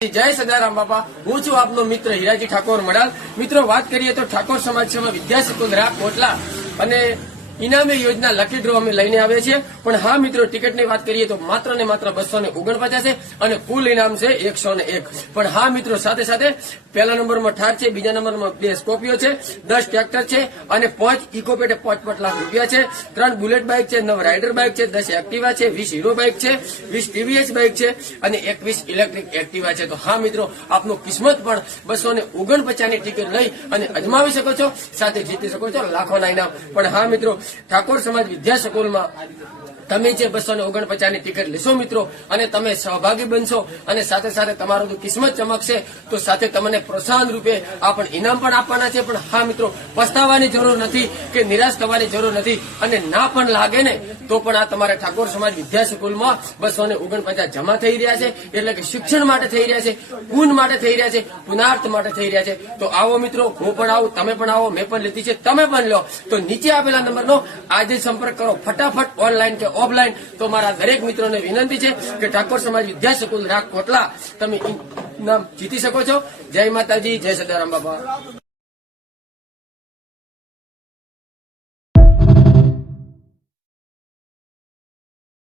જય સદારામ બાપા, હું છું આપનો મિત્ર હીરાજી ઠાકોર મડાલ। મિત્રો, વાત કરીએ તો ઠાકોર સમાજ સેવા વિદ્યાસકુલ કોટલા અને ઇનામી યોજના લકી ડ્રો અમે લઈને આવ્યા છીએ। પણ હા મિત્રો, ટિકિટની વાત કરીએ તો માત્ર ને માત્ર 249 અને કુલ ઇનામ છે 101। પણ હા મિત્રો, સાથે સાથે પહેલા નંબરમાં ઠાર છે, બીજા નંબરમાં 2 સ્કોર્પિયો છે, 10 ટ્રેક્ટર છે અને 5 ઇકોપેટે 5 લાખ રૂપિયા છે, 3 બુલેટ બાઇક છે, 9 રાઇડર બાઇક છે, 10 એક્ટિવા છે, 20 હીરો બાઇક છે, 20 ટીવીએસ બાઇક છે અને 21 ઇલેક્ટ્રિક એક્ટિવા છે। તો હા મિત્રો, આપનો કિસ્મત પણ 249 ની ટિકિટ લઈ અને અજમાવી શકો છો, સાથે જીતી શકો છો લાખોના ઇનામ। પણ હા મિત્રો, ઠાકોર સમાજ વિદ્યાસકુલમાં તમે જે 249 ની ટિકિટ લેશો મિત્રો અને તમે સહભાગી બનશો અને સાથે સાથે તમારું જો કિસ્મત ચમકશે તો સાથે તમને પ્રોત્સાહન રૂપે આપણ ઇનામ પણ આપવાના છે। પણ હા મિત્રો, પસ્તાવાની જરૂર નથી કે નિરાશ થવાની જરૂર નથી અને ના પણ લાગે ને તો પણ આ તમારે ઠાકોર સમાજ વિદ્યાસકુલમાં 249 જમા થઈ રહ્યા છે, એટલે કે શિક્ષણ માટે થઈ રહ્યા છે, પૂન માટે થઈ રહ્યા છે, પુનાર્થ માટે થઈ રહ્યા છે। તો આવો મિત્રો, હું પણ આવું, તમે પણ આવો, મેં પણ લીધી છે, તમે પણ લો। તો નીચે આપેલા નંબરનો આજે સંપર્ક કરો ફટાફટ, ઓનલાઈન કે ઓફલાઈન। તો મારા દરેક મિત્રોને વિનંતી છે કે ઠાકોર સમાજ વિદ્યાસકુલ કોટલા તમે ઇનામ જીતી શકો છો। જય માતાજી, જય સદારામ બાપા।